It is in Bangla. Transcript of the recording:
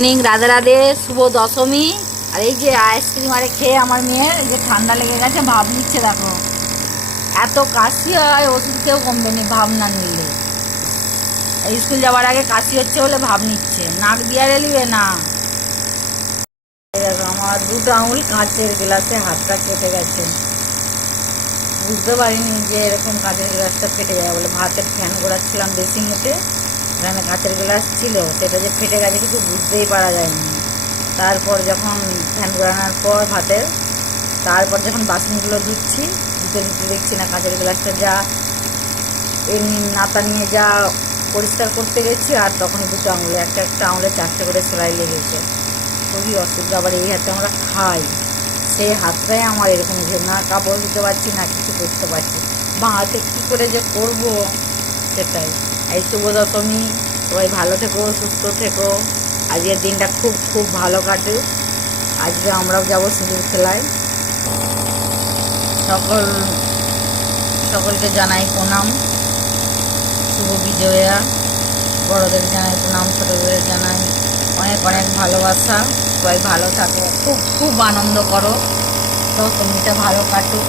রাধে রাধে, শুভ দশমী। আর এই যে আইসক্রিম আরে খেয়ে আমার মেয়ের এই যে ঠান্ডা লেগে গেছে, ভাব নিচ্ছে। দেখো এত কাশি হয়, ওষুধ খেয়েও কমবে না ভাব না নিলে। স্কুল যাওয়ার আগে কাশি হচ্ছে বলে ভাব নিচ্ছে, নাক দিয়ে এলিবে না। এই দেখো আমার দুটো আঙুল কাঁচের গ্লাসে হাতটা কেটে গেছে। বুঝতে পারিনি যে এরকম কাঁচের গ্লাসটা ফেটে যায় বলে। ভাতের ফ্যান ঘোরাচ্ছিলাম বেশি মুখে, এখানে কাঁচের গ্লাস ছিল, সেটা যে ফেটে গেছে কিছু বুঝতেই পারা যায়নি। তারপর যখন ফ্যান ঘোরানোর পর ভাতের, তারপর যখন বাসনগুলো ধুচ্ছি, ধুতে ধুতে দেখছি না কাঁচের গ্লাসটা যা এমনি নাতা নিয়ে যা পরিষ্কার করতে গেছি, আর তখন দুটো আঙুলে একটা একটা আঙুলে 4টে করে সেলাই লেগেছে। খুবই অসুবিধা। আবার এই হাতে আমরা খাই, সেই হাতটাই আমার এরকম হয়েছে, না কাপড় দিতে পারছি না কিছু করতে পারছি। বা হাতে কী করে যে করব সেটাই। এই শুভ দশমী, সবাই ভালো থেকো, সুস্থ থেকো, আজকের দিনটা খুব খুব ভালো কাটুক। আজকে আমরাও যাব সিঁদুর খেলায়। সকল সকলকে জানাই প্রণাম, শুভ বিজয়া। বড়দের জানাই প্রণাম, ছোটদের জানাই অনেক অনেক ভালোবাসা। সবাই ভালো থাকো, খুব খুব আনন্দ করো, দশমীটা ভালো কাটুক।